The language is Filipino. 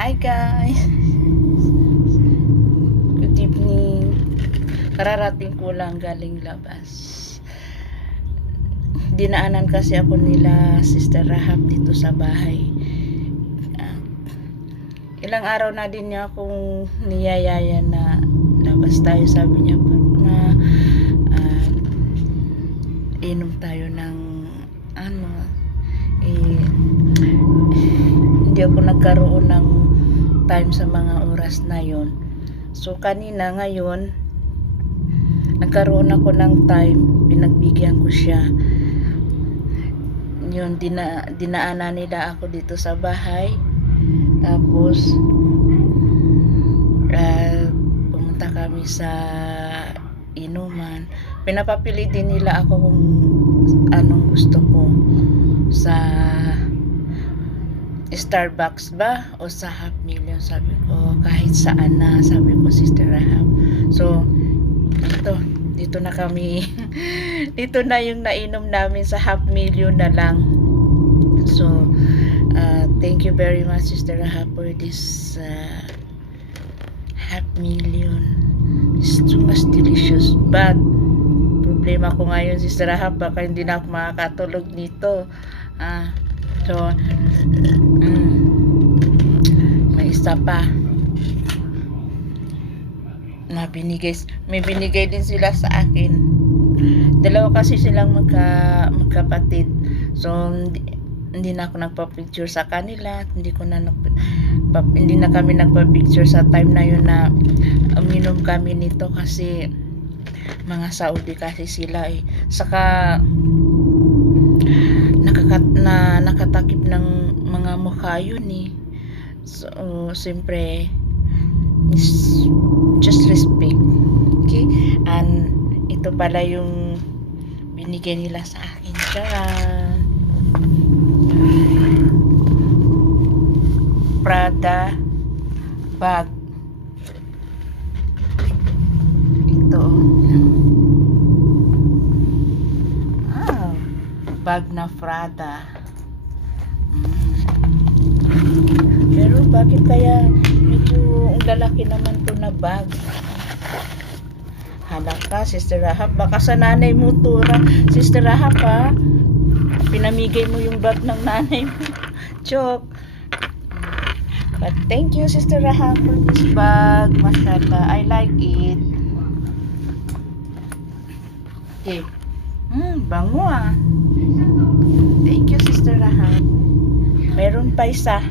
Hi guys! Good evening. Kararating ko lang galing labas. Dinaanan kasi ako nila Sister Rahab dito sa bahay. Ilang araw na din niya akong niyayaya na labas tayo, sabi niya na inom tayo ng hindi ako nagkaroon ng time sa mga oras na yon. So kanina, ngayon nagkaroon ako ng time, pinagbigyan ko siya. Yun, dinaanan nila ako dito sa bahay. Tapos pumunta kami sa inuman. Pinapapili din nila ako kung anong gusto ko, sa Starbucks ba o sa Half Million. Sabi ko kahit saan na, sabi ko Sister Rahab. So dito na kami dito na yung nainom namin, sa Half Million na lang. So thank you very much Sister Rahab for this Half Million. It's too much delicious, but problema ko ngayon Sister Rahab, baka hindi na ako makakatulog nito. So may isa pa na may binigay din sila sa akin. Dalawa kasi silang magkapatid. So hindi na ako nagpa-picture sa kanila, hindi na kami nagpa-picture sa time na yun na uminom kami nito, kasi mga Saudi kasi sila saka nakatakip ng mga mukha yun So siyempre just respect, okay? And ito pala yung binigay nila sa akin. Charan! Prada bag. Ito bag na Prada. Pero bakit kaya medyo lalaki naman to na bag? Hala ka Sister Rahab, baka sa nanay mo to Sister Rahab pinamigay mo yung bag ng nanay mo. Joke. But thank you Sister Rahab for this bag. Mashallah, I like it. Okay. Bango Thank you Sister Rahab. Meron pa isa.